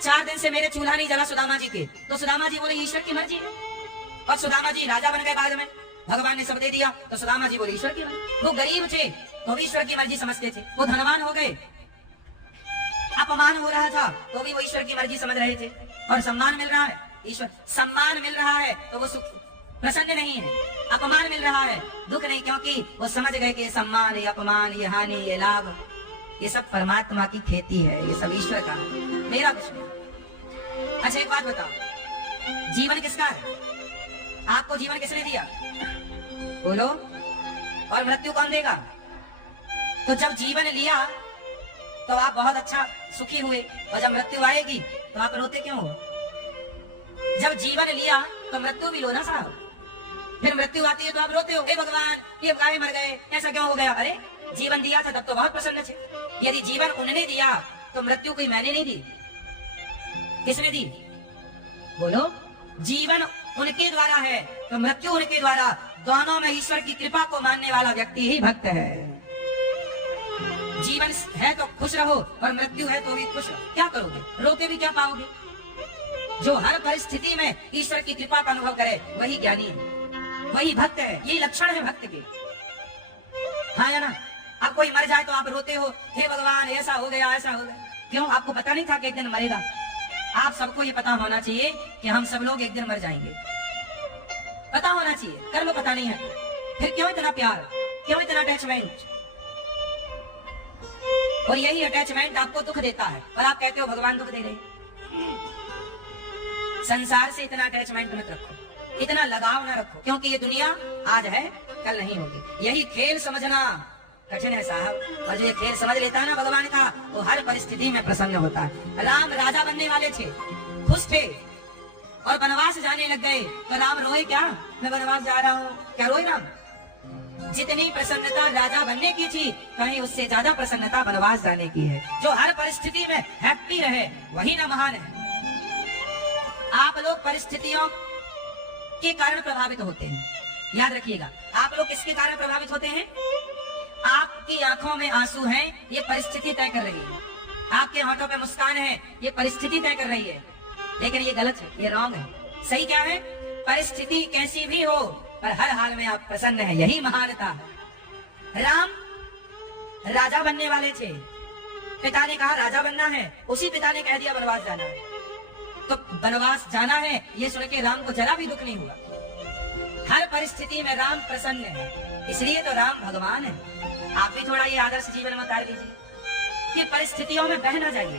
4 दिन से मेरे चूल्हा नहीं जला सुदामा जी के। तो सुदामा जी बोले ईश्वर की मर्जी है। और सुदामा जी राजा बन गए बाद में, भगवान ने सब दे दिया। तो सुदामा जी बोले ईश्वर की मर्जी। वो गरीब थे तो भी ईश्वर की मर्जी समझते थे। वो धनवान हो गए, अपमान हो रहा था तो भी वो ईश्वर की मर्जी समझ रहे थे। और सम्मान मिल रहा है, ईश्वर सम्मान मिल रहा है तो वो सुख प्रसन्न नहीं है। अपमान मिल रहा है, दुख नहीं, क्योंकि वो समझ गए कि ये सम्मान, ये अपमान, ये हानि, ये लाभ, ये सब परमात्मा की खेती है, ये सब ईश्वर का है, मेरा कुछ नहीं। अच्छा एक बात बताओ, जीवन किसका है? आपको जीवन किसने दिया? बोलो। और मृत्यु कौन देगा? तो जब जीवन लिया तो आप बहुत अच्छा सुखी हुए, और जब मृत्यु आएगी तो आप रोते क्यों हो? जब जीवन लिया तो मृत्यु भी लो ना साहब। फिर मृत्यु आती है तो आप रोते हो, हे भगवान ये गाय मर गए, ऐसा क्यों हो गया? अरे जीवन दिया था तब तो बहुत प्रसन्न थे। यदि जीवन उन्होंने दिया तो मृत्यु कोई मैंने नहीं दी, किसने दी? बोलो। जीवन उनके द्वारा है तो मृत्यु उनके द्वारा। दोनों में ईश्वर की कृपा को मानने वाला व्यक्ति ही भक्त है। जीवन है तो खुश रहो और मृत्यु है तो भी खुश रहो। क्या करोगे? रो के भी क्या पाओगे? जो हर परिस्थिति में ईश्वर की कृपा का अनुभव करे वही ज्ञानी है, वही भक्त है। ये लक्षण है भक्त के। हाँ या ना? अब कोई मर जाए तो आप रोते हो, हे भगवान ऐसा हो गया, ऐसा हो गया। क्यों? आपको पता नहीं था कि एक दिन मरेगा? आप सबको ये पता होना चाहिए कि हम सब लोग एक दिन मर जाएंगे, पता होना चाहिए। कर्म पता नहीं है, फिर क्यों इतना प्यार, क्यों इतना अटैचमेंट? और यही अटैचमेंट आपको दुख देता है और आप कहते हो भगवान दुख दे रहे। संसार से इतना अटैचमेंट मत रखो, इतना लगाव ना रखो, क्योंकि ये दुनिया आज है कल नहीं होगी। यही खेल समझना कठिन है साहब। और जो ये खेल समझ लेता है ना भगवान का, वो हर परिस्थिति में प्रसन्न होता है। राम राजा बनने वाले थे, खुश थे, और वनवास जाने लग गए तो राम रोए क्या? मैं वनवास जा रहा हूँ, क्या रोए राम? जितनी प्रसन्नता राजा बनने की थी, कहीं उससे ज्यादा प्रसन्नता वनवास जाने की है। जो हर परिस्थिति में हैप्पी रहे वही ना महान है। आप लोग परिस्थितियों के कारण प्रभावित होते हैं, याद रखिएगा। आप लोग किसके कारण प्रभावित होते हैं? आपकी आंखों में आंसू हैं, ये परिस्थिति तय कर रही है। आपके होठों पे मुस्कान है, ये परिस्थिति तय कर रही है। लेकिन ये गलत है, ये रॉन्ग है। सही क्या है? परिस्थिति कैसी भी हो पर हर हाल में आप प्रसन्न हैं, यही महानता है। राम राजा बनने वाले थे, पिता ने कहा राजा बनना है, उसी पिता ने कह दिया वनवास जाना है। तो वनवास जाना है ये सुन के राम को जरा भी दुख नहीं हुआ। हर परिस्थिति में राम प्रसन्न है, इसलिए तो राम भगवान है। आप भी थोड़ा ये आदर्श जीवन में उतार लीजिए कि परिस्थितियों में बह ना जाइए।